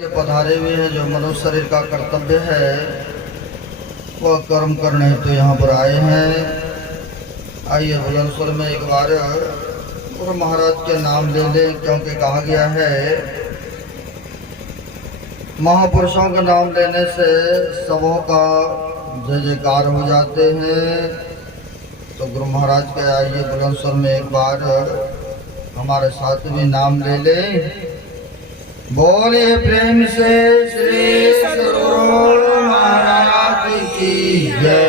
के पधारे हुए हैं। जो मनुष्य शरीर का कर्तव्य है वह कर्म करने तो यहाँ पर आए हैं। आइए बुलंद स्वर में एक बार गुरु महाराज के नाम ले लें, क्योंकि कहा गया है महापुरुषों के नाम लेने से सबों का जय जयकार हो जाते हैं। तो गुरु महाराज के आइए बुलंद स्वर में एक बार हमारे साथ भी नाम ले लें। बोलिए प्रेम से श्री सद्गुरु महाराज की जय।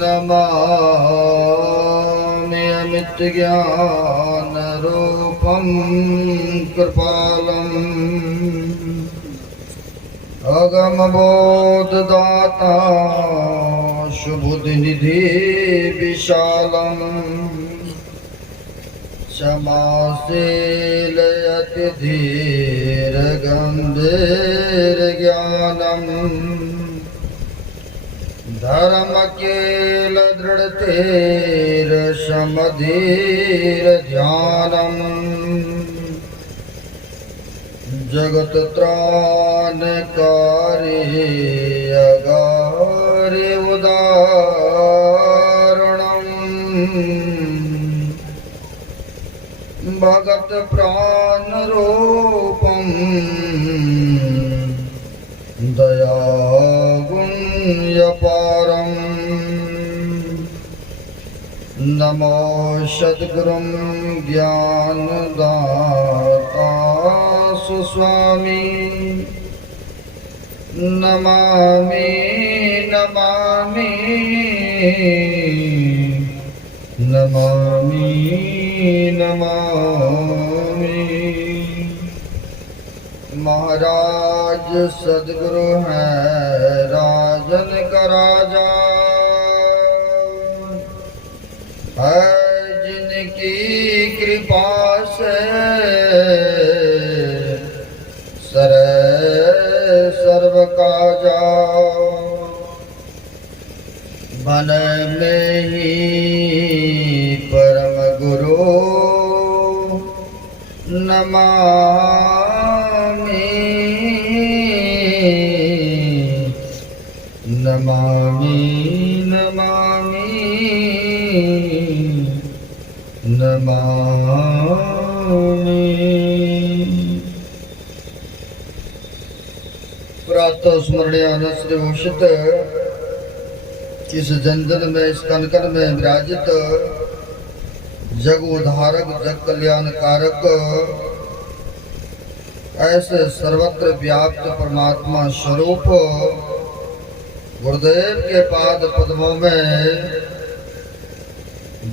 नमामि अमित ज्ञान रूपम कृपालम अगम बोधदाता शुभुद्धि निधि विशालम क्षमाशील अति धीर गंभीर ज्ञानम धर्म केल दृढ़तेर समधीर ध्यानम जगत त्राणकारी अगारि उदाहरणम भगत प्राण रूपम दया गुण्यपारम नमो सद्गुरुं ज्ञानदाता सुस्वामी नमामि नमामि नमामि नमामि। महाराज सद्गुरु हैं राजन का राजा है, जिनकी कृपा से सर्व काजा बन में ही परम गुरु नमामि नमामि नमामि नमामि। प्रातः स्मरणीय श्री भूषित इस जंजन में इस कनकन में विराजित जग उद्धारक जग कल्याण कारक ऐसे सर्वत्र व्याप्त परमात्मा स्वरूप गुरुदेव के पाद पद्मों में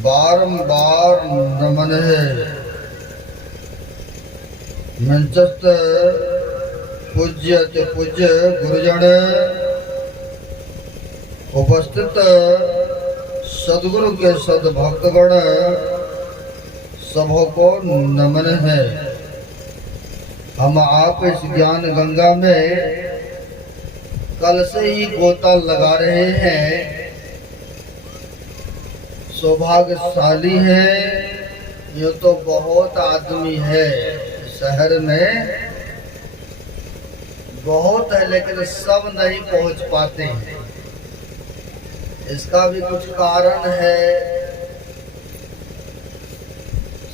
बारंबार नमन है। मंचस्थ पूज्य गुरुजन उपस्थित सद्गुरु के सद्भक्तगण सबों को नमन है। हम आप इस ज्ञान गंगा में कल से ही गोता लगा रहे हैं। सौभाग्यशाली है। ये तो बहुत आदमी है शहर में, बहुत है, लेकिन सब नहीं पहुंच पाते हैं। इसका भी कुछ कारण है।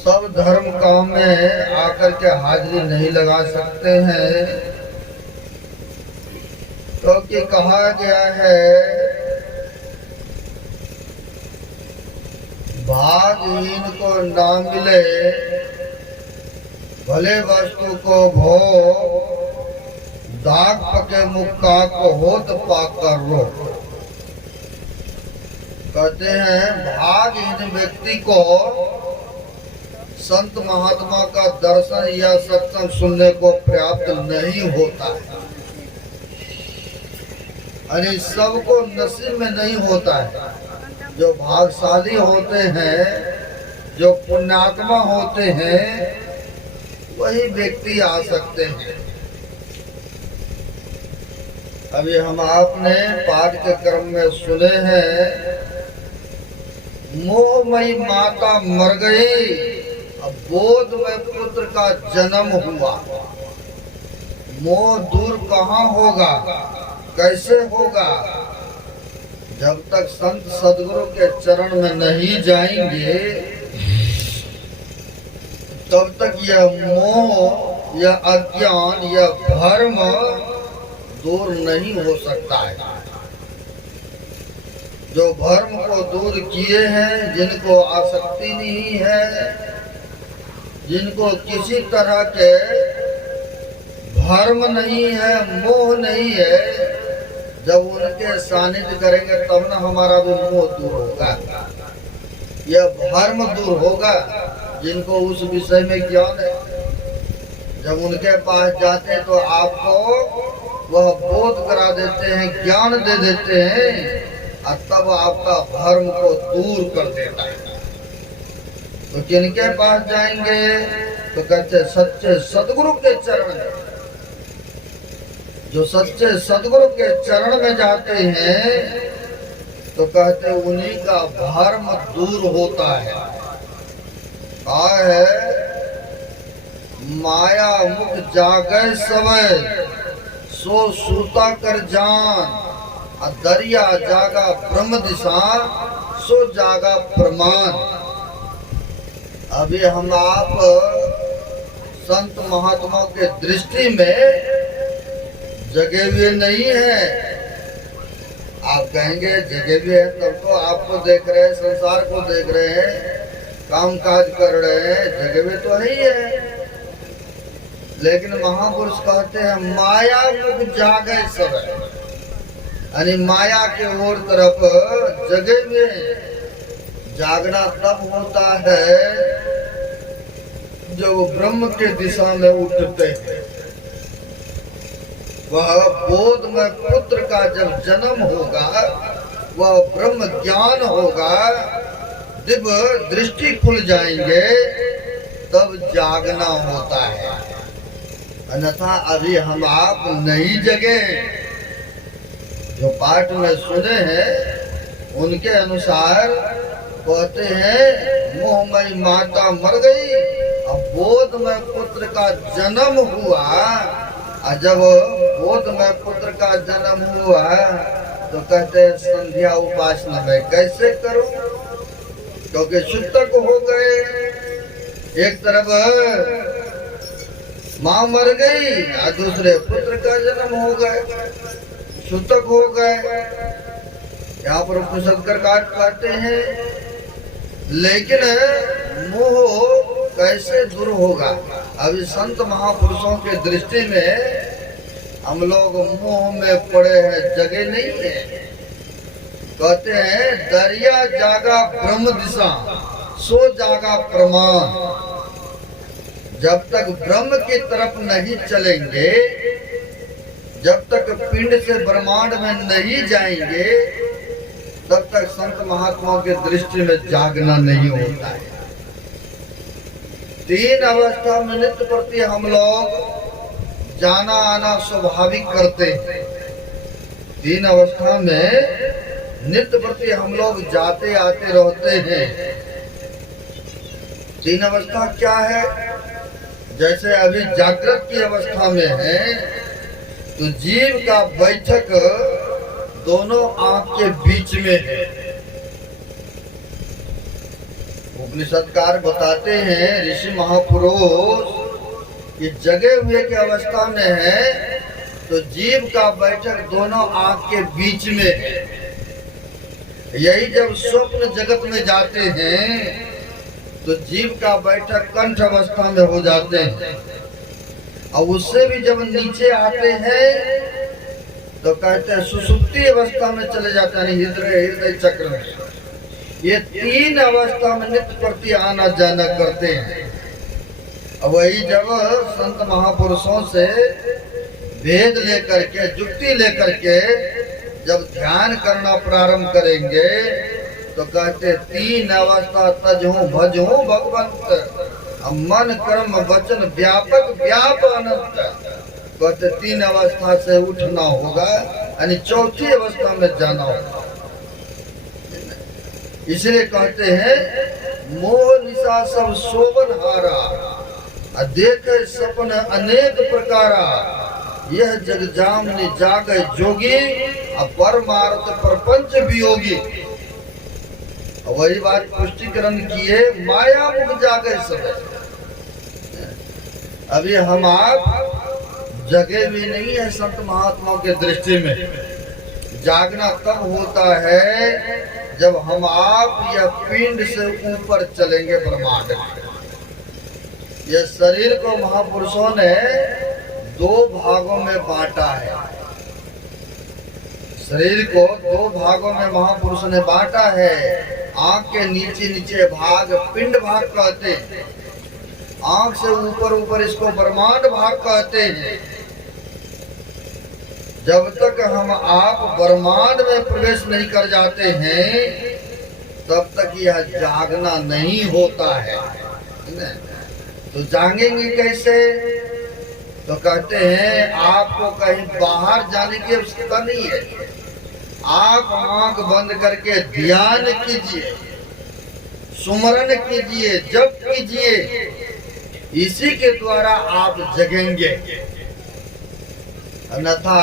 सब धर्म काम में आकर के हाजिरी नहीं लगा सकते हैं, क्योंकि कहा गया है भागहीन को ना मिले भले वस्तु को भो दाग पके मुक्का को होत पाकर रो। कहते हैं भागहीन व्यक्ति को संत महात्मा का दर्शन या सत्संग सुनने को प्राप्त नहीं होता है। अरे सबको नसीब में नहीं होता है। जो भाग्यशाली होते हैं, जो पुण्यात्मा होते हैं, वही व्यक्ति आ सकते हैं। अभी हम आपने पाठ के क्रम में सुने हैं, मोहमयी माता मर गई अब बोध में पुत्र का जन्म हुआ, मोह दूर कहाँ होगा, कैसे होगा? जब तक संत सदगुरु के चरण में नहीं जाएंगे तब तक यह मोह, यह अज्ञान, यह भ्रम दूर नहीं हो सकता है। जो भ्रम को दूर किए हैं, जिनको आसक्ति नहीं है, जिनको किसी तरह के भ्रम नहीं है, मोह नहीं है, जब उनके सानिध्य करेंगे तब ना हमारा भी मोह दूर होगा, यह भ्रम दूर होगा। जिनको उस विषय में ज्ञान है, जब उनके पास जाते हैं तो आपको वह बोध करा देते हैं, ज्ञान दे देते हैं, और तब आपका भ्रम को दूर कर देता है। तो किनके पास जाएंगे? तो कहते सच्चे सदगुरु के चरण में। जो सच्चे सदगुरु के चरण में जाते हैं तो कहते उन्हीं का भ्रम दूर होता है। माया मुख जागे समय, सो सूता कर जान, दरिया जागा ब्रह्म दिशा, सो जागा प्रमाण। अभी हम आप संत महात्माओं के दृष्टि में जगे हुए नहीं है। आप कहेंगे जगे हुए हैं तब तो आपको देख रहे हैं, संसार को देख रहे हैं, काम काज कर रहे हैं, जगे हुए तो है ही है। लेकिन महापुरुष कहते हैं माया मुख जागे सब, यानी माया के ओर तरफ जगे हुए। जागना तब होता है जब ब्रह्म के दिशा में उठते हैं। वह बोध में पुत्र का जब जन्म होगा, वह ब्रह्म ज्ञान होगा, दिव्य दृष्टि खुल जाएंगे, तब जागना होता है। अन्यथा अभी हम आप नहीं जगे। जो पाठ में सुने हैं उनके अनुसार कहते हैं मोहमयी माता मर गई, अब बोध में पुत्र का जन्म हुआ। और जब बोध में पुत्र का जन्म हुआ तो कहते हैं संध्या उपासना में कैसे करूं, क्योंकि शुद्धक हो गए। एक तरफ माँ मर गई और दूसरे पुत्र का जन्म हो गए, शुद्धक हो गए। यहाँ पर उपनिषद काटते हैं, लेकिन मोह कैसे दूर होगा? अभी संत महापुरुषों के दृष्टि में हम लोग मोह में पड़े हैं, जगे नहीं है। कहते हैं दरिया जागा ब्रह्म दिशा, सो जागा प्रमाण। जब तक ब्रह्म की तरफ नहीं चलेंगे, जब तक पिंड से ब्रह्मांड में नहीं जाएंगे, तब तक संत महात्माओं के दृष्टि में जागना नहीं होता है। तीन अवस्था में नित्य प्रति हम लोग जाना आना स्वाभाविक करते हैं। तीन अवस्था में नित्य प्रति हम लोग जाते आते रहते हैं। तीन अवस्था क्या है? जैसे अभी जागृत की अवस्था में है तो जीव का बैठक दोनों आंख के बीच में है। उपनिषदकार बताते हैं ऋषि महापुरुष कि जगे हुए की अवस्था में है तो जीव का बैठक दोनों आंख के बीच में है। यही जब स्वप्न जगत में जाते हैं तो जीव का बैठक कंठ अवस्था में हो जाते हैं। और उससे भी जब नीचे आते हैं तो कहते हैं सुसुप्ति अवस्था में चले जाते हैं, हृदय चक्र में। ये तीन अवस्था में नित्य प्रति आना जाना करते हैं। वही जब संत महापुरुषों से भेद लेकर के, जुक्ति लेकर के जब ध्यान करना प्रारंभ करेंगे तो कहते तीन अवस्था तजहूं भजहूं भगवंत, मन कर्म वचन व्यापक व्याप अनंत। कहते तीन अवस्था से उठना होगा, यानी चौथी अवस्था में जाना होगा। इसलिए कहते हैं मोह निशा सब शोभन हारा, देखे सपन अनेक प्रकारा, यह जग जामने जागे जोगी, परमार्थ प्रपंच वियोगी। वही बात पुष्टिकरण की है, माया मुख जागे समय। अभी हम आप जगे भी नहीं है संत महात्माओं के दृष्टि में। जागना तब होता है जब हम आप या पिंड से ऊपर चलेंगे ब्रह्मांड में। यह शरीर को महापुरुषों ने दो भागों में बांटा है। शरीर को दो भागों में महापुरुषों ने बांटा है। आंख के नीचे नीचे भाग पिंड भाग कहते हैं, आंख से ऊपर ऊपर इसको ब्रह्मांड भाग कहते हैं। जब तक हम आप ब्रह्मांड में प्रवेश नहीं कर जाते हैं तब तक यह जागना नहीं होता है। तो जागेंगे कैसे? तो कहते हैं आपको कहीं बाहर जाने की आवश्यकता नहीं है। आप आंख बंद करके ध्यान कीजिए, सुमरन कीजिए, जप कीजिए, इसी के द्वारा आप जगेंगे। अन्यथा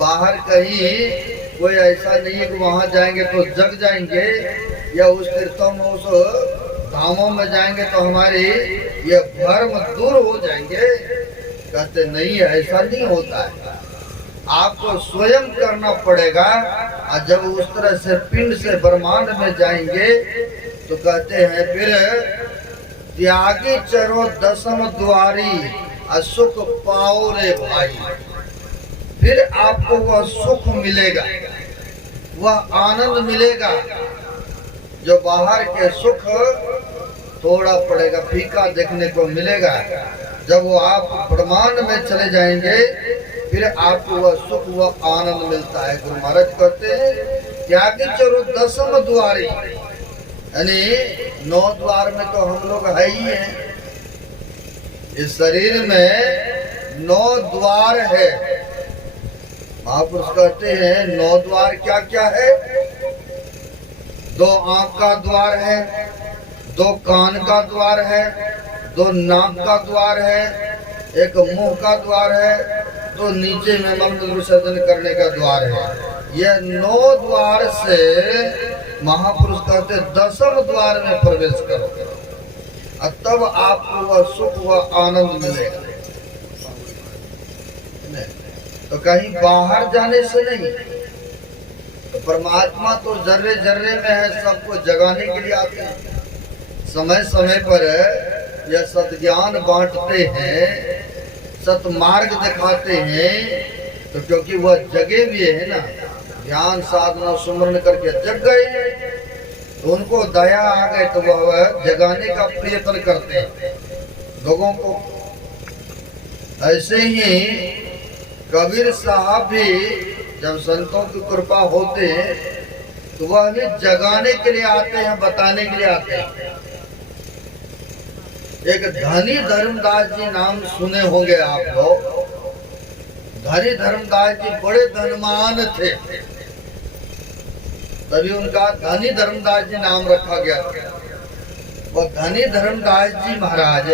बाहर कहीं कोई ऐसा नहीं है कि वहां जाएंगे तो जग जाएंगे, या उस तीर्थों में उस धामों में जाएंगे तो हमारी ये भ्रम दूर हो जाएंगे। कहते नहीं, ऐसा नहीं होता है। आपको स्वयं करना पड़ेगा। और जब उस तरह से पिंड से ब्रह्मांड में जाएंगे तो कहते हैं फिर त्यागी चरो दसम द्वारी, असुख पाओ रे भाई। फिर आपको वह सुख मिलेगा, वह आनंद मिलेगा। जो बाहर के सुख थोड़ा पड़ेगा, फीका देखने को मिलेगा। जब वो आप ब्रह्मांड में चले जाएंगे फिर आपको वह सुख वह आनंद मिलता है। गुरु महाराज कहते हैं त्यागी चरो दसम द्वारी, यानी 9 द्वार में तो हम लोग है ही हैं। इस शरीर में 9 द्वार है। महापुरुष कहते हैं 9 द्वार क्या क्या है? 2 आंख का द्वार है, 2 कान का द्वार है, 2 नाक का द्वार है, 1 मुंह का द्वार है, 2 नीचे में मल विसर्जन करने का द्वार है। यह 9 द्वार से महापुरुष कहते 10वें द्वार में प्रवेश करो, तब आपको वह सुख वह आनंद मिलेगा। तो कहीं बाहर जाने से नहीं। तो परमात्मा तो जर्रे जर्रे में है, सबको जगाने के लिए आते हैं। समय समय पर यह सत्ज्ञान बांटते हैं, सतमार्ग दिखाते हैं। तो क्योंकि वह जगे भी है ना, ध्यान साधना सुमरण करके जग गए तो उनको दया आ गए, तो वह जगाने का प्रयत्न करते हैं लोगों को। ऐसे ही कबीर साहब भी जब संतों की कृपा होते हैं तो वह भी जगाने के लिए आते हैं, बताने के लिए आते हैं। एक धनी धर्मदास जी नाम सुने होंगे आप लोग। धनी धर्मदास जी बड़े धनवान थे, तभी उनका धनी धर्मदास जी नाम रखा गया। वह धनी धर्मदास जी महाराज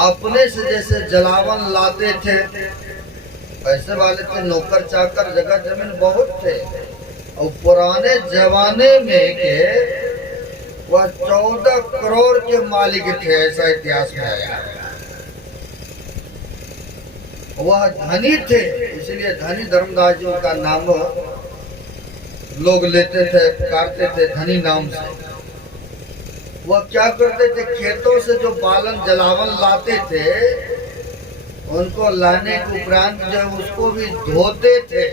अपने से जैसे जलावन लाते थे, पैसे वाले थे, नौकर चाकर जगह जमीन बहुत थे। और पुराने जमाने में के वह 14 करोड़ के मालिक थे, ऐसा इतिहास में आया। वह धनी थे, इसलिए धनी धर्मदास जी का नाम लोग लेते थे, पुकारते थे धनी नाम से। वह क्या करते थे, खेतों से जो बालन जलावन लाते थे उनको लाने के उपरांत जो उसको भी धोते थे,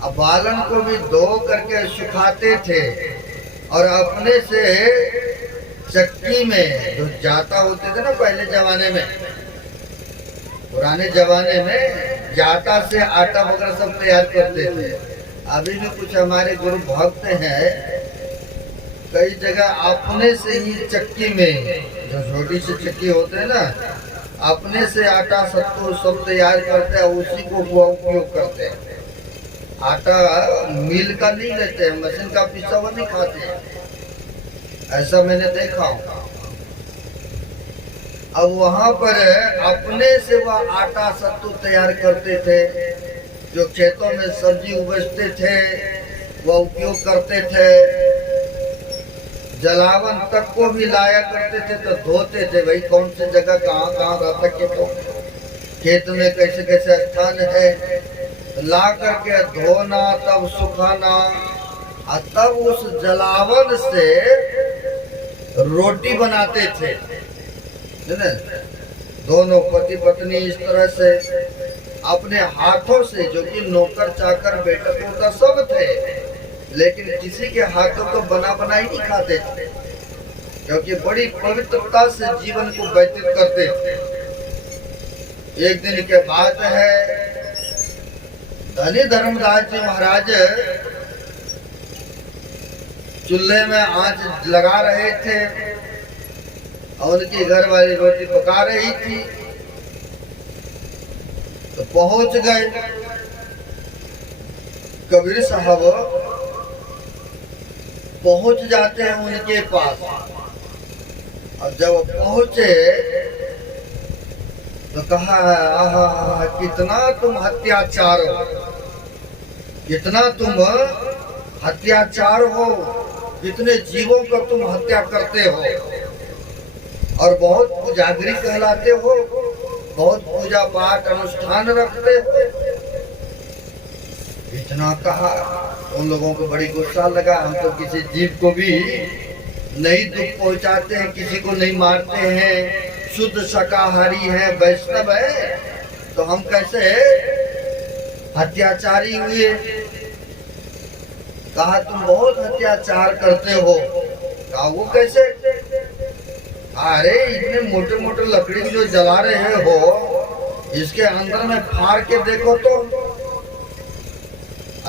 अब बालन को भी धो करके सुखाते थे और अपने से चक्की में जो जाता होते थे ना पहले जमाने में, पुराने जमाने में जाता से आटा वगैरह सब तैयार करते थे। अभी भी कुछ हमारे गुरु भक्त हैं, कई जगह अपने से ही चक्की में, जो छोटी सी चक्की होते हैं ना, अपने से आटा सत्तू सब तैयार करते हैं, उसी को वो उपयोग करते हैं। आटा मिल का नहीं लेते हैं, मशीन का पिसा हुआ नहीं खाते हैं, ऐसा मैंने देखा हूँ। अब वहां पर अपने से वह आटा सत्तू तैयार करते थे, जो खेतों में सब्जी उगते थे वह उपयोग करते थे, जलावन तक को भी लाया करते थे तो धोते थे, भाई कौन सी जगह कहाँ कहाँ रहता खेत में कैसे कैसे स्थान है, ला करके धोना तब सुखाना, और तब उस जलावन से रोटी बनाते थे। दोनों पति पत्नी इस तरह से अपने हाथों से, जो कि नौकर चाकर बेटा पोता सब थे, लेकिन किसी के हाथों को बना बनाई नहीं खाते थे, क्योंकि बड़ी पवित्रता से जीवन को व्यतीत करते थे। एक दिन के बाद है, धनी धर्मराज जी महाराज चूल्हे में आंच लगा रहे थे और उनकी घर वाली रोटी पका रही थी, तो पहुंच गए। कबीर साहब पहुंच जाते हैं उनके पास, और जब पहुंचे तो कहा, आहा कितना तुम हत्याचार हो, कितना तुम हत्याचार हो, कितने जीवों को तुम हत्या करते हो, और बहुत पूजागरी कहलाते हो, बहुत पूजा पाठ अनुष्ठान रखते हो। इतना कहा, उन लोगों को बड़ी गुस्सा लगा। हम तो किसी जीव को भी नहीं दुख पहुंचाते हैं, किसी को नहीं मारते हैं, शुद्ध शाकाहारी है, वैष्णव है, तो हम कैसे हत्याचारी हुए। कहा तुम बहुत अत्याचार करते हो। कहा वो कैसे? अरे इतने मोटे मोटे लकड़ी जो जला रहे हो, इसके अंदर में फाड़ के देखो तो,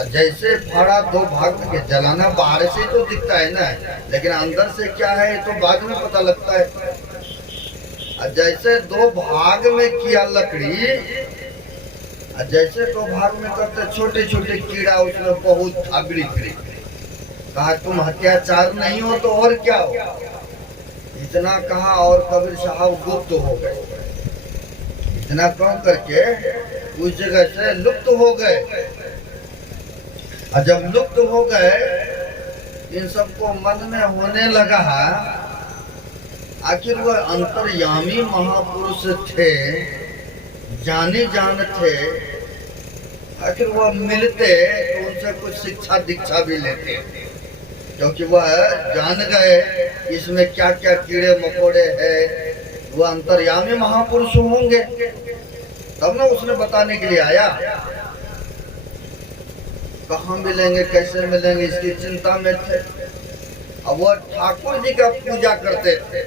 जैसे फाड़ा दो भाग में, जलाना बाहर से तो दिखता है ना, लेकिन अंदर से क्या है तो बाद में पता लगता है। जैसे दो भाग में किया लकड़ी, जैसे दो भाग में करते छोटे छोटे कीड़ा उसमें बहुत थाबड़ी फिरी। कहा तुम हत्याचार नहीं हो तो और क्या हो। इतना कहा और कबीर साहब गुप्त हो गए। इतना कह करके उस जगह से लुप्त हो गए। और जब लुप्त हो गए, इन सबको मन में होने लगा आखिर वह अंतर्यामी महापुरुष थे, जाने जान थे, आखिर वह मिलते तो उनसे कुछ शिक्षा दीक्षा भी लेते, क्योंकि वह जान गए इसमें क्या क्या कीड़े मकोड़े हैं। वह अंतर्यामी महापुरुष होंगे, तब ना उसने बताने के लिए आया। कहाँ मिलेंगे, कैसे मिलेंगे, इसकी चिंता में थे। अब वह ठाकुर जी का पूजा करते थे,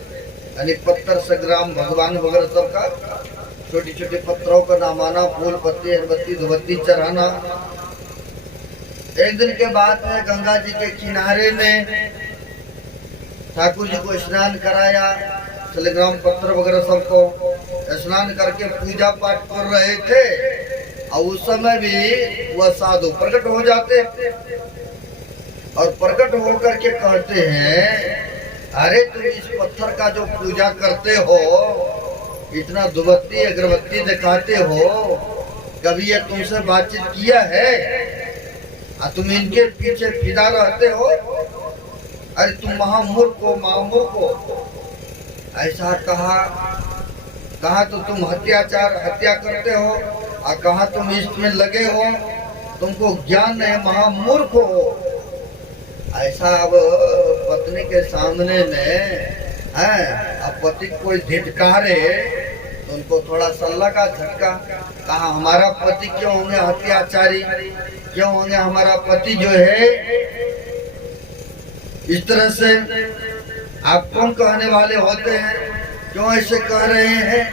यानी पत्थर संग्राम भगवान वगैरह सब का, छोटी छोटी पत्थरों का नामाना, फूल पत्ती अगरबत्ती धूपबत्ती चढ़ाना। एक दिन के बाद में गंगा जी के किनारे में ठाकुर जी को स्नान कराया, शालिग्राम पत्थर वगैरह सबको स्नान करके पूजा पाठ कर रहे थे। और उस समय भी वह साधु प्रकट हो जाते और प्रकट होकर के कहते हैं, अरे तुम इस पत्थर का जो पूजा करते हो, इतना धूपबत्ती अगरबत्ती दिखाते हो, कभी ये तुमसे बातचीत किया है? तुम इनके पीछे फिदा रहते हो। अरे तुम महामूर्ख हो, महामूर्ख हो। ऐसा कहा तो तुम हत्या करते हो, और कहा तुम इसमें लगे हो, तुमको ज्ञान नहीं, महामूर्ख हो। ऐसा अब पत्नी के सामने में है, अब पति कोई धिटकारे तो उनको थोड़ा सल्ला का झटका। कहा हमारा पति क्यों होंगे हत्याचारी, क्यों होंगे हमारा पति जो है इस तरह से, आप कौन कहने वाले होते हैं, क्यों ऐसे कह रहे हैं?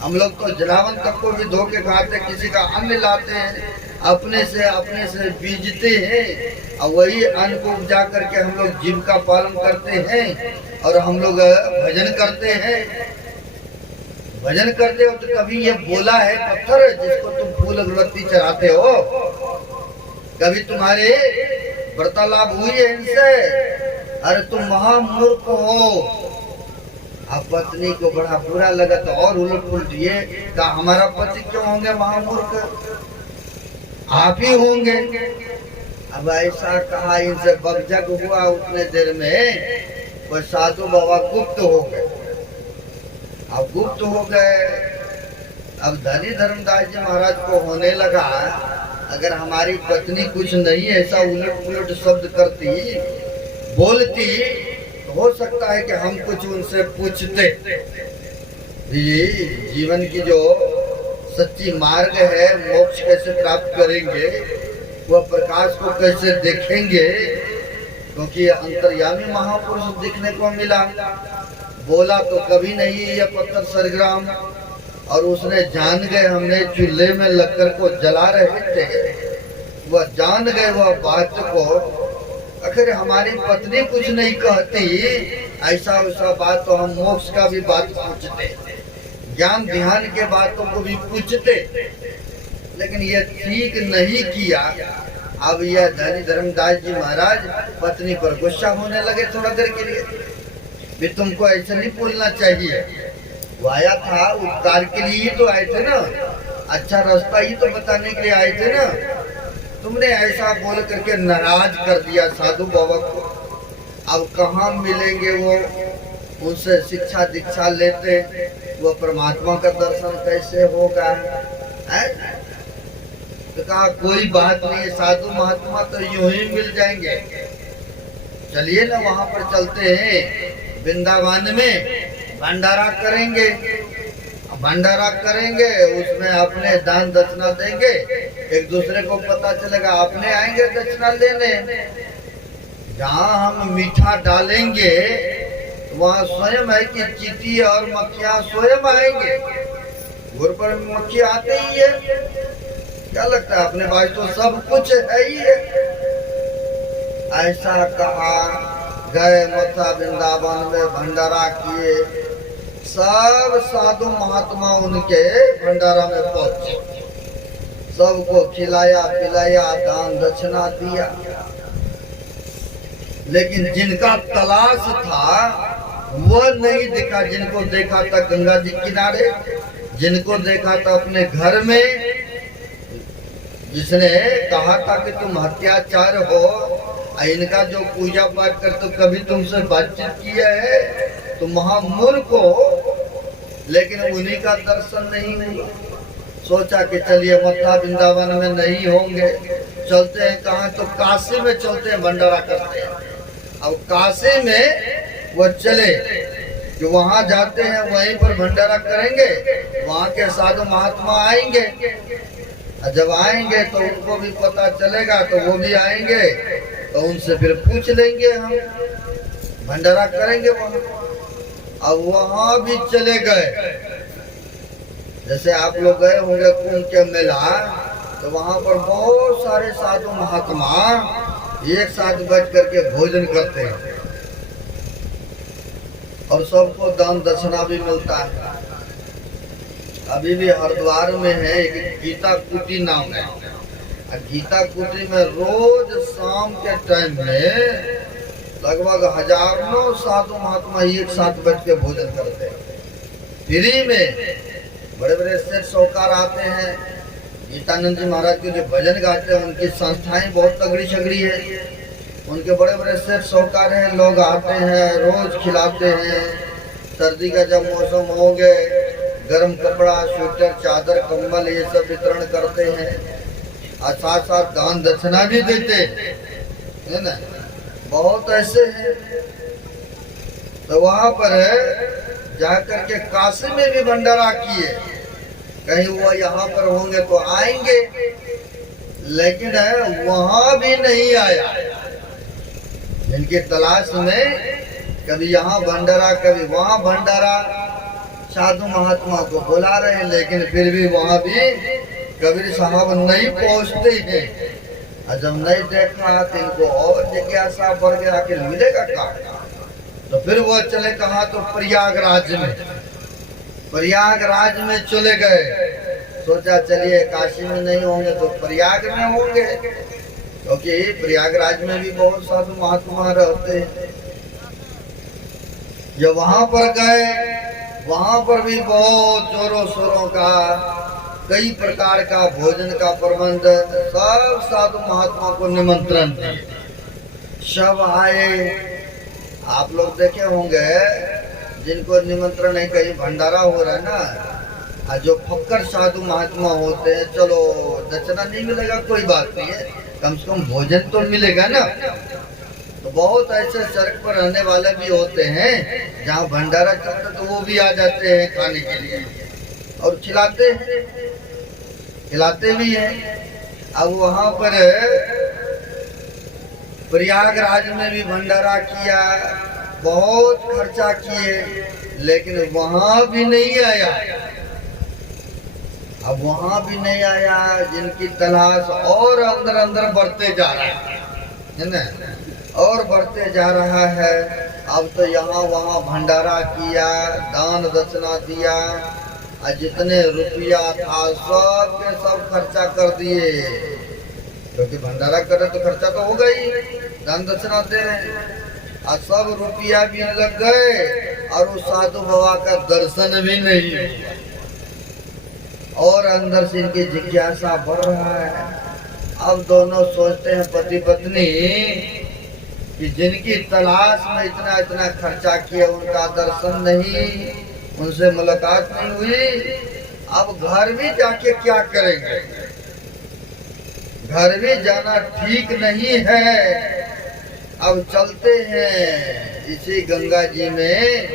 हम लोग तो जलावन तक को भी धो के खाते, किसी का अन्न लाते हैं, अपने से बीजते हैं, और वही अन्न को उपजा करके हम लोग जीविका पालन करते हैं, और हम लोग भजन करते हैं। भजन करते हो तो कभी ये बोला है पत्थर जिसको तुम फूल अगरबत्ती चढ़ाते हो, कभी तुम्हारे वार्तालाप हुई है इनसे? अरे तुम महामूर्ख हो। अब पत्नी को बड़ा बुरा लगा तो और उलट पुलट ये कहा, हमारा पति क्यों होंगे महामूर्ख, आप ही होंगे। अब ऐसा कहा, इनसे बकझक हुआ। उतने देर में वो साधु बाबा गुप्त हो गए। अब गुप्त हो गए, अब धनी धर्मदास जी महाराज को होने लगा, अगर हमारी पत्नी कुछ नहीं ऐसा उलट पुलट शब्द करती बोलती तो हो सकता है कि हम कुछ उनसे पूछते, ये जीवन की जो सच्ची मार्ग है, मोक्ष कैसे प्राप्त करेंगे, वह प्रकाश को कैसे देखेंगे, क्योंकि अंतर्यामी महापुरुष दिखने को मिला। बोला तो कभी नहीं ये पत्थर सरग्राम, और उसने जान गए हमने चूल्हे में लकड़ को जला रहे थे, वह जान गए वह बात को। आखिर हमारी पत्नी कुछ नहीं कहती, ऐसा वैसा बात तो हम मोक्ष का भी बात पूछते, ज्ञान ध्यान के बातों को भी पूछते, लेकिन ये ठीक नहीं किया। अब यह धनी धर्मदास जी महाराज पत्नी पर गुस्सा होने लगे थोड़ा देर के लिए, भी तुमको ऐसा नहीं बोलना चाहिए, वो आया था उपकार के लिए ही तो आए थे ना, अच्छा रास्ता ही तो बताने के लिए आए थे ना, तुमने ऐसा बोल करके नाराज कर दिया साधु बाबा को। अब कहाँ मिलेंगे वो, उनसे शिक्षा दीक्षा लेते, वो परमात्मा का दर्शन कैसे होगा है? तो कहा कोई बात नहीं, साधु महात्मा तो यूं ही मिल जाएंगे, चलिए ना वहां पर चलते हैं, वृंदावन में भंडारा करेंगे, भंडारा करेंगे, उसमें अपने दान दक्षिणा देंगे, एक दूसरे को पता चलेगा, अपने आएंगे दक्षिणा लेने, जहाँ हम मीठा डालेंगे वहाँ स्वयं है कि चींटी और मक्खियाँ स्वयं आएंगे, गुर पर मक्खी आते ही है, क्या लगता है अपने पास तो सब कुछ है ही है। ऐसा कहा, गए मथा वृंदावन में भंडारा किए, सब साधु महात्मा उनके भंडारा में पहुंचे, सबको खिलाया पिलाया, दान दक्षिणा दिया। लेकिन जिनका तलाश था वह नहीं दिखा, जिनको देखा था गंगा जी किनारे, जिनको देखा था अपने घर में, जिसने कहा था कि तुम हत्याचार हो, इनका जो पूजा पाठ कर तो कभी तुमसे बातचीत किया है, तो महामूर्ख हो, लेकिन उन्हीं का दर्शन नहीं हुआ। सोचा कि चलिए मथुरा वृंदावन में नहीं होंगे, चलते हैं कहाँ, तो काशी में चलते हैं, भंडारा करते हैं। अब काशी में वो चले कि वहाँ जाते हैं, वहीं पर भंडारा करेंगे, वहाँ के साधु महात्मा आएंगे, जब आएंगे तो उनको भी पता चलेगा, तो वो भी आएंगे, तो उनसे फिर पूछ लेंगे, हम भंडारा करेंगे वहाँ। अब वहाँ भी चले गए, जैसे आप लोग गए होंगे कुंभ के मेला, तो वहाँ पर बहुत सारे साधु महात्मा एक साथ बैठ करके भोजन करते हैं, और सबको दान दक्षिणा भी मिलता है। अभी भी हरिद्वार में है एक गीता कुटी नाम है, गीता कुटी में रोज शाम के टाइम में लगभग हजारों साधु महात्मा एक साथ बैठ के भोजन करते हैं, फ्री में। बड़े बड़े सेठ साहूकार आते हैं, गीतानंद जी महाराज के जो भजन गाते हैं, उनकी संस्थाएं बहुत तगड़ी शगड़ी है, उनके बड़े बड़े सेठ साहूकार हैं, लोग आते हैं, रोज खिलाते हैं। सर्दी का जब मौसम हो गए, गर्म कपड़ा, स्वेटर, चादर, कंबल ये सब वितरण करते हैं, और साथ साथ दान दक्षिणा भी देते है ना, बहुत ऐसे हैं। तो वहाँ पर जाकर के काशी में भी भंडारा किए, कहीं वो यहाँ पर होंगे तो आएंगे, लेकिन वहाँ भी नहीं आया। इनकी तलाश में कभी यहाँ भंडारा कभी वहाँ भंडारा, साधु महात्मा को बुला रहे हैं, लेकिन फिर भी वहाँ भी कबीर साहब नहीं पहुँचते हैं। और जब नहीं देखा तो इनको और जिज्ञासा बढ़ गया कि मिलेगा क्या, तो फिर वो चले कहा तो प्रयागराज में। प्रयागराज में चले गए। सोचा चलिए काशी में नहीं होंगे तो प्रयाग में होंगे, क्योंकि प्रयागराज में भी बहुत साधु महात्मा रहते हैं। जब वहां पर गए, वहां पर भी बहुत जोरों शोरों का, कई प्रकार का भोजन का प्रबंध, सब साधु महात्मा को निमंत्रण दिए, सब आए। आप लोग देखे होंगे जिनको निमंत्रण है, कहीं भंडारा हो रहा है ना, जो फक्कर साधु महात्मा होते हैं, चलो दक्षिणा नहीं मिलेगा कोई बात नहीं है, कम से कम भोजन तो मिलेगा ना। तो बहुत ऐसे सड़क पर रहने वाले भी होते हैं, जहाँ भंडारा चलता तो वो भी आ जाते हैं खाने के लिए और खिलाते भी हैं। अब वहाँ पर प्रयागराज में भी भंडारा किया, बहुत खर्चा किए, लेकिन वहाँ भी नहीं आया। अब वहाँ भी नहीं आया, जिनकी तलाश और अंदर अंदर बढ़ते जा रहा है ना, और बढ़ते जा रहा है। अब तो यहाँ वहाँ भंडारा किया, दान दक्षिणा दिया, और जितने रुपया था सब के सब खर्चा कर दिए, क्योंकि भंडारा करे तो खर्चा तो होगा ही, दान दक्षिणा दे रहे हैं, और सब रुपया भी लग गए और उस साधु बाबा का दर्शन भी नहीं। और अंदर से इनकी जिज्ञासा बढ़ रहा है। अब दोनों सोचते हैं पति पत्नी कि जिनकी तलाश में इतना इतना खर्चा किया, उनका दर्शन नहीं, उनसे मुलाकात नहीं हुई, अब घर भी जाके क्या करेंगे, घर भी जाना ठीक नहीं है। अब चलते हैं इसी गंगा जी में,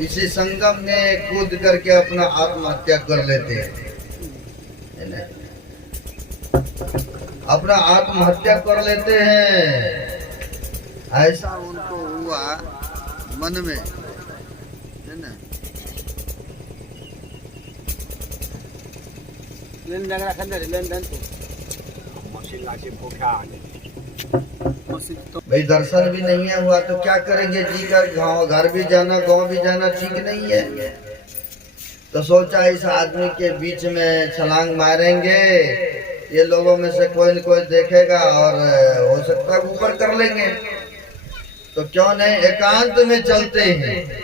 इसी संगम में कूद करके अपना आत्महत्या कर लेते हैं, अपना आत्महत्या कर लेते हैं। ऐसा उनको हुआ मन में, है ना। भाई दर्शन भी नहीं है हुआ तो क्या करेंगे, जी कर घर भी जाना, गांव भी जाना ठीक नहीं है। तो सोचा इस आदमी के बीच में छलांग मारेंगे, ये लोगों में से कोई न कोई देखेगा और हो सकता है ऊपर कर लेंगे। तो क्यों नहीं एकांत में चलते हैं,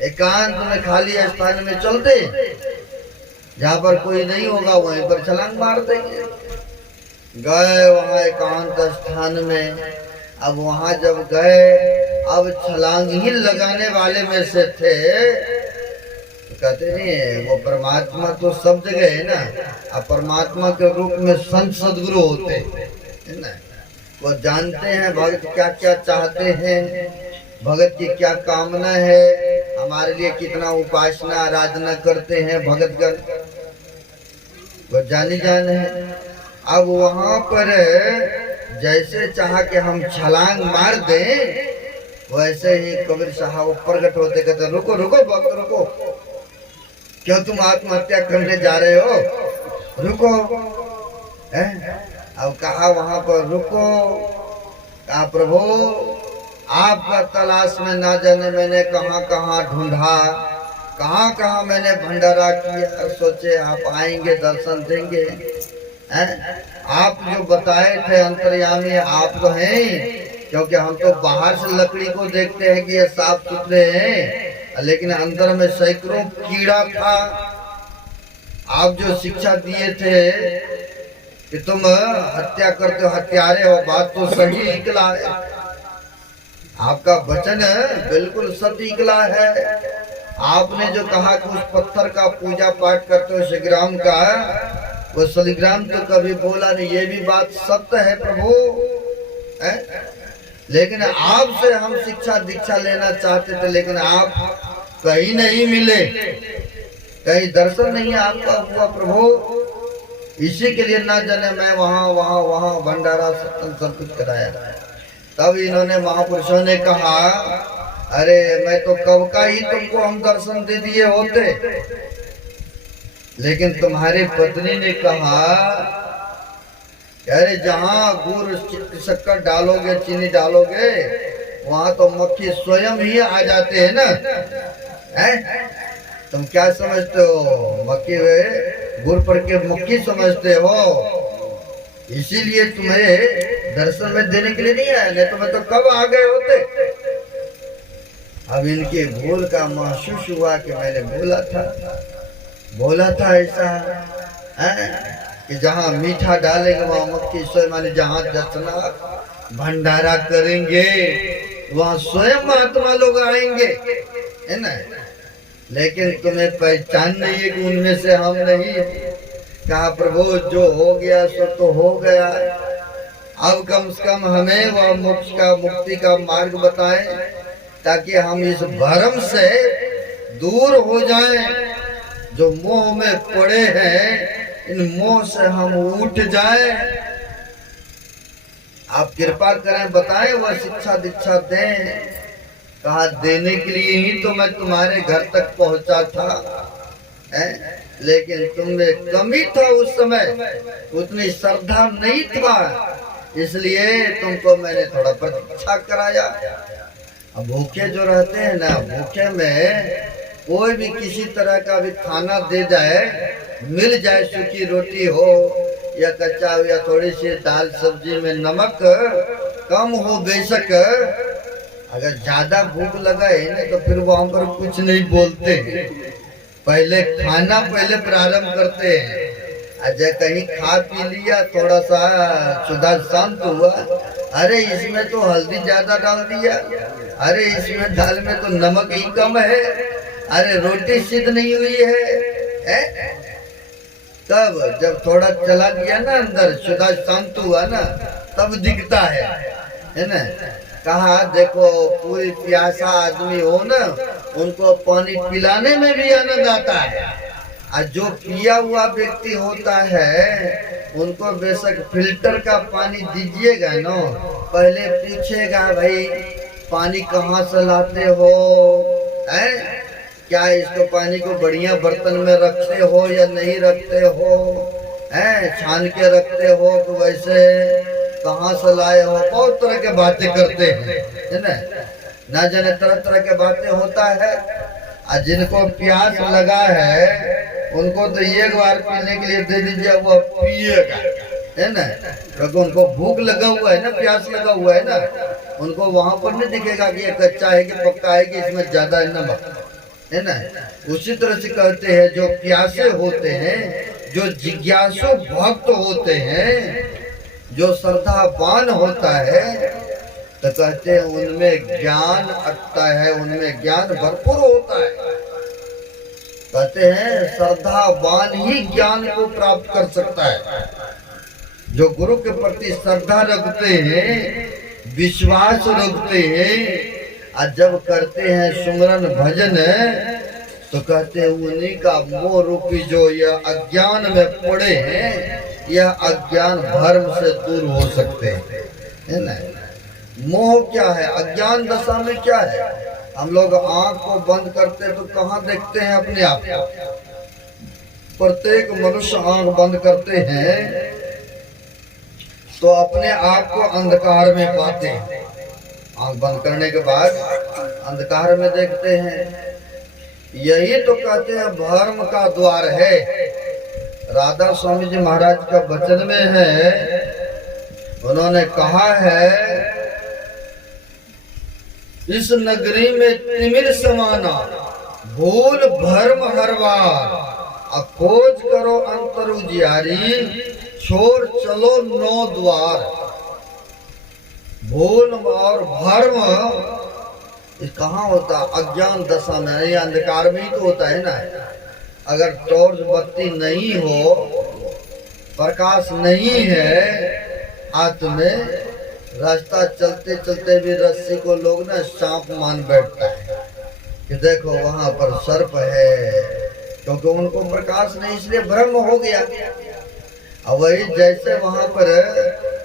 एकांत में खाली स्थान में चलते, जहाँ पर कोई नहीं होगा वहीं पर छलांग मार देंगे। गए वहाँ एकांत स्थान में। अब वहाँ जब गए, अब छलांग ही लगाने वाले में से थे, तो कहते नहीं वो परमात्मा तो सब जगह है ना, अब परमात्मा के रूप में संत सदगुरु होते है ना, वो जानते हैं भगत क्या क्या चाहते हैं, भगत की क्या कामना है, हमारे लिए कितना उपासना आराधना करते हैं भगतगण, वो जानी जान है। अब वहाँ पर जैसे चाहा कि हम छलांग मार दें, वैसे ही कबीर साहब प्रकट होते, कहते रुको रुको भक्त रुको, क्यों तुम आत्महत्या करने जा रहे हो, रुको। अब कहा वहां पर रुको, कहा प्रभु आपका तलाश में ना जाने मैंने कहाँ कहाँ ढूंढा, कहाँ कहाँ मैंने भंडारा किया, सोचे आप आएंगे दर्शन देंगे। आप जो बताए थे अंतर्यामी आप तो हैं, क्योंकि हम तो बाहर से लकड़ी को देखते हैं कि ये साफ सुथरे हैं, लेकिन अंदर में सैकड़ों कीड़ा था। आप जो शिक्षा दिए थे कि तुम हत्या करते हो, हत्यारे हो, बात तो सही निकला है, आपका वचन बिल्कुल सत्य निकला है। आपने जो कहा कि उस पत्थर का पूजा पाठ करते हो शिवग्राम का, वो शालिग्राम तो कभी बोला नहीं, ये भी बात सत्य है प्रभु, लेकिन आपसे हम शिक्षा दीक्षा लेना चाहते थे, लेकिन आप कहीं नहीं मिले, कहीं दर्शन नहीं आपका हुआ प्रभु, इसी के लिए ना जाने मैं वहाँ भंडारा सब कुछ कराया। तब इन्होंने महापुरुषों ने कहा अरे मैं तो कब का ही तुमको हम दर्शन दे दिए होते, लेकिन तुम्हारी पत्नी ने कहा अरे जहाँ गुड़ शक्कर डालोगे चीनी डालोगे वहां तो मक्खी स्वयं ही आ जाते हैं ना, तुम क्या समझते हो? मक्की गुड़ पर के मक्की समझते हो, इसीलिए तुम्हें दर्शन में देने के लिए नहीं आया, नहीं तुम्हें तो कब आ गए होते। अब इनके भूल का महसूस हुआ कि मैंने बोला था ऐसा है कि जहाँ मीठा डालेंगे वहाँ मक्खी स्वयं, माने जहाँ दर्शना भंडारा करेंगे वहाँ स्वयं महात्मा लोग आएंगे, है ना। लेकिन तुम्हें पहचान नहीं है कि उनमें से हम नहीं। कहा प्रभु जो हो गया सो तो हो गया, अब कम से कम हमें वह मोक्ष का मुक्ति का मार्ग बताएं ताकि हम इस भ्रम से दूर हो जाएं, जो मोह में पड़े हैं इन मोह से हम उठ जाएं। आप कृपा करें, बताएं, वह शिक्षा दीक्षा दें। कहा देने के लिए ही तो मैं तुम्हारे घर तक पहुंचा था, लेकिन तुम्हें कमी था उस समय, उतनी श्रद्धा नहीं था, इसलिए तुमको मैंने थोड़ा प्रतीक्षा कराया। अब भूखे जो रहते हैं ना, भूखे में कोई भी किसी तरह का भी खाना दे जाए, मिल जाए, सूखी रोटी हो या कच्चा हो या थोड़ी सी दाल सब्जी में नमक कम हो बेशक, अगर ज्यादा भूख लगा है ना तो फिर वहां पर कुछ नहीं बोलते, पहले खाना पहले प्रारंभ करते हैं। अजय कहीं खा पी लिया, थोड़ा सा सुधा शांत हुआ, अरे इसमें तो हल्दी ज्यादा डाल दिया, अरे इसमें दाल में तो नमक ही कम है, अरे रोटी सिद्ध नहीं हुई है? तब जब थोड़ा चला गया ना अंदर, सुधा शांत हुआ ना, तब दिखता है ना। कहा देखो पूरी प्यासा आदमी हो ना, उनको पानी पिलाने में भी आनंद आता है, और जो पिया हुआ व्यक्ति होता है उनको बेशक फिल्टर का पानी दीजिएगा ना, पहले पूछेगा भाई पानी कहाँ से लाते हो, क्या इसको पानी को बढ़िया बर्तन में रखते हो या नहीं रखते हो, छान के रखते हो तो वैसे कहाँ से लाए हो, बहुत तरह के बातें करते हैं, है ना जाने तरह तरह के बातें होता है। और जिनको प्यास लगा है उनको तो एक बार पीने के लिए दे दीजिए, वो पिएगा, है ना, क्योंकि उनको भूख लगा हुआ है ना, प्यास लगा हुआ है ना, उनको वहां पर नहीं दिखेगा कि ये कच्चा है कि पक्का है कि इसमें ज्यादा नमक है ना। उसी तरह से कहते हैं जो प्यासे होते हैं, जो जिज्ञासु भक्त होते हैं, जो श्रद्धावान होता है, तो कहते हैं उनमें ज्ञान अटता है, उनमें ज्ञान भरपूर होता है। कहते हैं श्रद्धावान ही ज्ञान को प्राप्त कर सकता है। जो गुरु के प्रति श्रद्धा रखते हैं, विश्वास रखते हैं, और जब करते हैं सुमरन भजन, तो कहते हैं उन्हीं का मोह रूपी जो यह अज्ञान में पड़े हैं, यह अज्ञान भर्म से दूर हो सकते हैं, है ना। मोह क्या है, अज्ञान दशा में क्या है, हम लोग आंख को बंद करते तो कहाँ देखते हैं अपने आप को। प्रत्येक मनुष्य आंख बंद करते हैं तो अपने आप को अंधकार में पाते हैं। आंख बंद करने के बाद अंधकार में देखते हैं, यही तो कहते हैं भर्म का द्वार है। राधा स्वामी जी महाराज का वचन में है, उन्होंने कहा है इस नगरी में तिमिर समाना, भूल भर्म हर बार, अब खोज करो अंतर उजियारी, छोड़ चलो 9 द्वार। भूल और भर्म कहाँ होता, अज्ञान दशा में, या अंधकार में ही तो होता है ना। अगर टॉर्च बत्ती नहीं हो, प्रकाश नहीं है हाथ में, रास्ता चलते चलते भी रस्सी को लोग ना सांप मान बैठता है कि देखो वहां पर सर्प है, क्योंकि उनको प्रकाश नहीं, इसलिए भ्रम हो गया। और वही जैसे वहां पर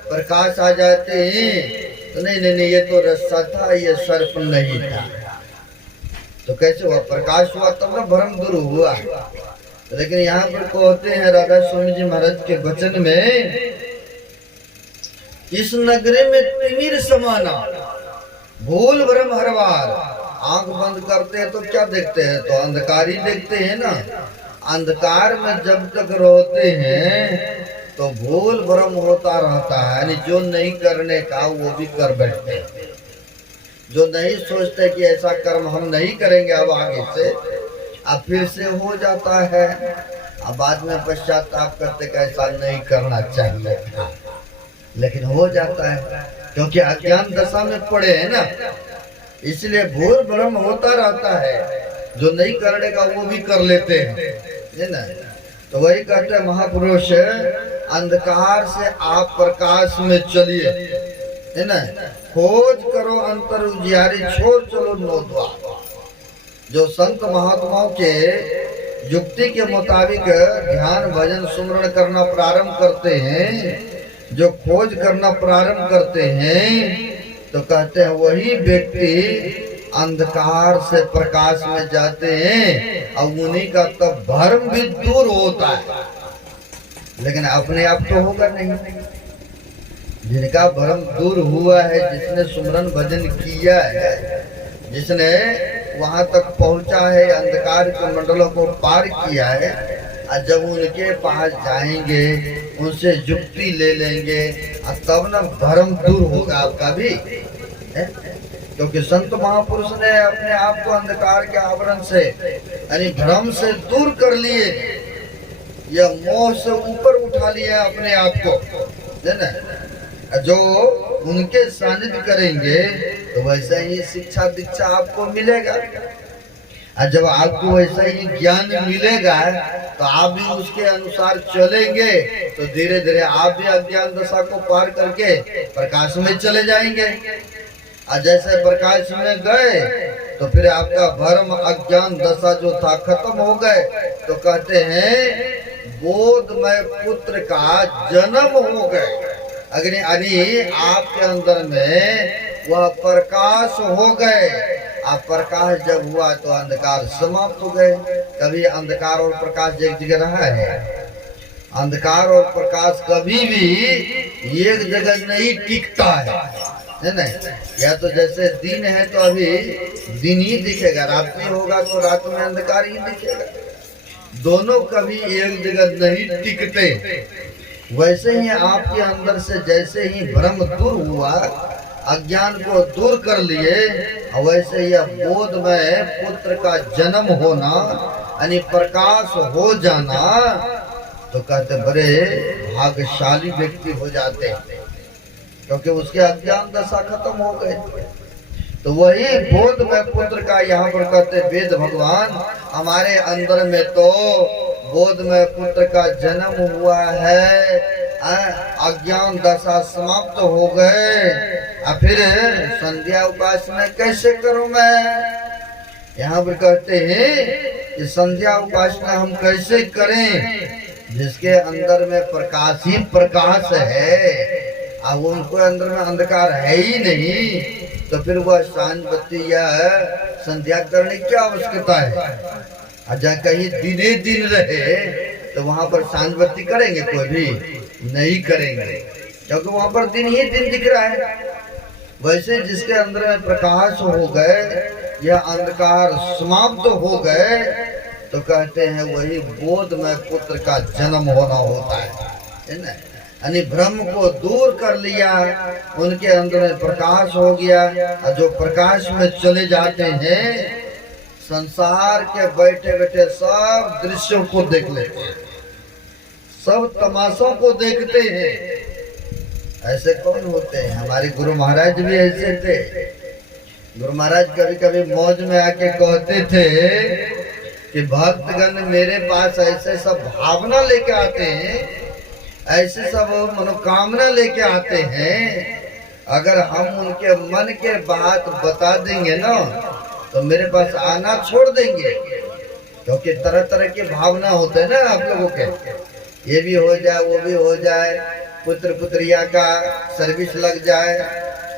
प्रकाश आ जाते हैं तो नहीं ये तो रस्सा था, ये सर्प नहीं था, तो कैसे हुआ, प्रकाश हुआ तब ना भ्रम दूर हुआ। लेकिन यहाँ पर कहते हैं राधा स्वामी जी महाराज के वचन में, इस नगरी में तिमिर समाना, भूल भ्रम हर बार, आंख बंद करते हैं तो क्या देखते हैं? तो अंधकार ही देखते हैं ना। अंधकार में जब तक रहते हैं तो भूल भ्रम होता रहता है, यानी जो नहीं करने का वो भी कर बैठते हैं। जो नहीं सोचते कि ऐसा कर्म हम नहीं करेंगे अब आगे से, अब फिर से हो जाता है। अब बाद में पश्चाताप करते कि ऐसा नहीं करना चाहिए था, लेकिन हो जाता है क्योंकि अज्ञान दशा में पड़े हैं ना, इसलिए भूल भ्रम होता रहता है। जो नहीं करने का वो भी कर लेते हैं, है ना। तो वही कहते हैं महापुरुष, अंधकार से आप प्रकाश में चलिए, है ना। खोज करो अंतर उजियारी, छोड़ चलो नौ द्वार। जो संत महात्माओं के युक्ति के मुताबिक ध्यान भजन सुमरण करना प्रारंभ करते हैं, जो खोज करना प्रारंभ करते हैं, तो कहते हैं वही व्यक्ति अंधकार से प्रकाश में जाते हैं और उन्हीं का तब भ्रम भी दूर होता है। लेकिन अपने आप तो होगा नहीं। जिनका भ्रम दूर हुआ है, जिसने सुमरन भजन किया है, जिसने वहां तक पहुंचा है, अंधकार के मंडलों को पार किया है, और जब उनके पास जाएंगे, उनसे युक्ति ले लेंगे, तब न भ्रम दूर होगा आपका भी, है? क्योंकि संत महापुरुष ने अपने आप को अंधकार के आवरण से यानी भ्रम से दूर कर लिए, या मोह से ऊपर उठा लिया अपने आप को, है ना। जो उनके सानिध्य करेंगे तो वैसा ही शिक्षा दीक्षा आपको मिलेगा, और जब आपको वैसा ही ज्ञान मिलेगा तो आप भी उसके अनुसार चलेंगे, तो धीरे धीरे आप भी अज्ञान दशा को पार करके प्रकाश में चले जाएंगे। और जैसे प्रकाश में गए तो फिर आपका भ्रम अज्ञान दशा जो था खत्म हो गए। तो कहते हैं बोधमय पुत्र का जन्म हो गए, अग्नि यानी आपके अंदर में वह प्रकाश हो गए। आप प्रकाश जब हुआ तो अंधकार समाप्त हो गए। कभी अंधकार और प्रकाश एक जगह रहा है? अंधकार और प्रकाश कभी भी एक जगह नहीं टिकता है ना। या तो जैसे दिन है तो अभी दिन ही दिखेगा, रात में होगा तो रात में अंधकार ही दिखेगा। दोनों कभी एक जगह नहीं टिकते। वैसे ही आपके अंदर से जैसे ही भ्रम दूर हुआ, अज्ञान को दूर कर लिए, वैसे ही बोध में पुत्र का जन्म होना यानी प्रकाश हो जाना, तो कहते बड़े भाग्यशाली व्यक्ति हो जाते हैं, क्योंकि उसके अज्ञान दशा खत्म हो गए। तो वही बोध में पुत्र का यहाँ पर कहते वेद भगवान, हमारे अंदर में तो बोध में पुत्र का जन्म हुआ है, अज्ञान दशा समाप्त हो गए। फिर संध्या उपासना कैसे करूं मैं? यहाँ पर कहते हैं कि संध्या उपासना हम कैसे करें? जिसके अंदर में प्रकाश ही प्रकाश है, अब उनको अंदर में अंधकार है ही नहीं, तो फिर वह सांझ बत्ती या संध्या करने की क्या आवश्यकता है? जहाँ कहीं दिने दिन रहे तो वहां पर सांझ बत्ती करेंगे? कोई भी नहीं करेंगे, क्योंकि वहां पर दिन ही दिन दिख रहा है। वैसे जिसके अंदर में प्रकाश हो गए या अंधकार समाप्त हो गए, तो कहते हैं वही बोध में पुत्र का जन्म होना होता है ना। यानी भ्रम को दूर कर लिया, उनके अंदर में प्रकाश हो गया, और जो प्रकाश में चले जाते हैं, संसार के बैठे बैठे सब दृश्यों को देख लेते हैं, सब तमाशों को देखते हैं। ऐसे कौन होते हैं? हमारे गुरु महाराज भी ऐसे थे। गुरु महाराज कभी कभी मौज में आके कहते थे कि भक्तगण मेरे पास ऐसे सब भावना लेके आते हैं, ऐसे सब मनोकामना लेके आते हैं, अगर हम उनके मन के बात बता देंगे ना तो मेरे पास आना छोड़ देंगे। क्योंकि तरह तरह की भावना होते हैं ना आप लोगों के, ये भी हो जाए वो भी हो जाए, पुत्र पुत्रिया का सर्विस लग जाए,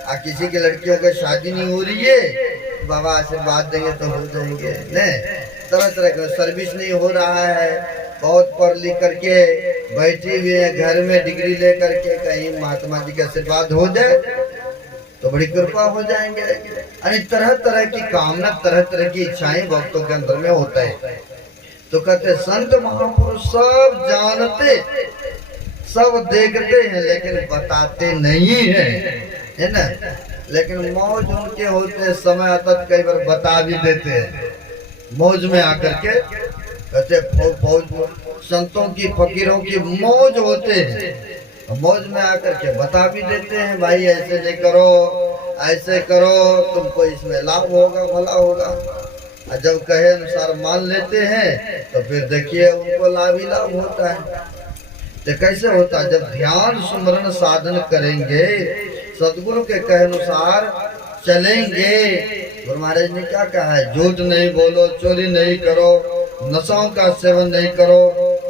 और किसी की लड़कियों की शादी नहीं हो रही है, बाबा आशीर्वाद देंगे तो हो जाएंगे। नहीं, तरह तरह का सर्विस नहीं हो रहा है, बहुत पढ़ लिख करके बैठी हुई है घर में डिग्री ले करके, कहीं महात्मा जी का आशीर्वाद हो जाए तो बड़ी कृपा हो जाएंगे। यानी तरह तरह की कामना, तरह तरह की इच्छाएं भक्तों के अंदर में होता है। तो कहते संत महापुरुष सब जानते, सब देखते हैं, लेकिन बताते नहीं है ना। लेकिन मौज उनके होते समय आता कई बार बता भी देते हैं, मौज में आकर के कहते संतों की फकीरों की मौज होते हैं, मौज में आकर के बता भी देते हैं, भाई ऐसे नहीं करो, ऐसे करो, तुमको इसमें लाभ होगा, भला होगा। और जब कहे अनुसार मान लेते हैं तो फिर देखिए उनको लाभ ही लाभ होता है। तो कैसे होता है? जब ध्यान सुमरण साधन करेंगे, सदगुरु के कहे अनुसार चलेंगे। गुरु महाराज ने क्या कहा है? झूठ नहीं बोलो, चोरी नहीं करो, नशाओं का सेवन नहीं करो,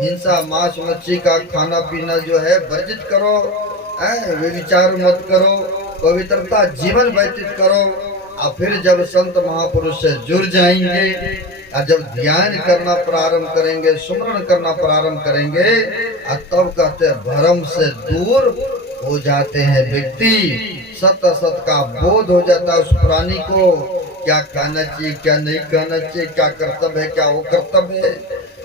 हिंसा मांस मच्छी का खाना पीना जो है वर्जित करो, विचार मत करो, पवित्रता जीवन व्यतीत करो। और फिर जब संत महापुरुष से जुड़ जाएंगे और जब ध्यान करना प्रारंभ करेंगे, सुमरण करना प्रारंभ करेंगे, और तब कहते हैं भ्रम से दूर हो जाते हैं व्यक्ति, सत असत का बोध हो जाता है उस प्राणी को, क्या कहना चाहिए, क्या नहीं कहना चाहिए, क्या कर्तव्य है, क्या वो कर्तव्य है,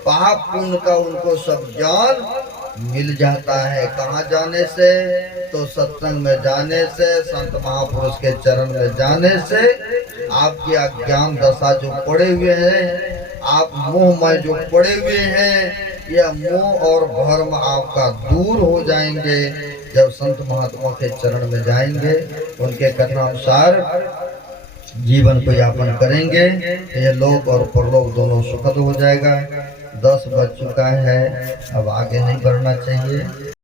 पाप पुण्य का उनको सब ज्ञान मिल जाता है। कहाँ जाने से? तो सत्संग में जाने से, संत महापुरुष के चरण में जाने से। आपकी अज्ञान दशा जो पड़े हुए हैं, आप मोह में जो पड़े हुए हैं, यह मोह और भ्रम आपका दूर हो जाएंगे जब संत महात्मा के चरण में जाएंगे, उनके कथनानुसार जीवन को यापन करेंगे। ये लोक और परलोक दोनों सुखद हो जाएगा। 10 बज चुका है, अब आगे नहीं बढ़ना चाहिए।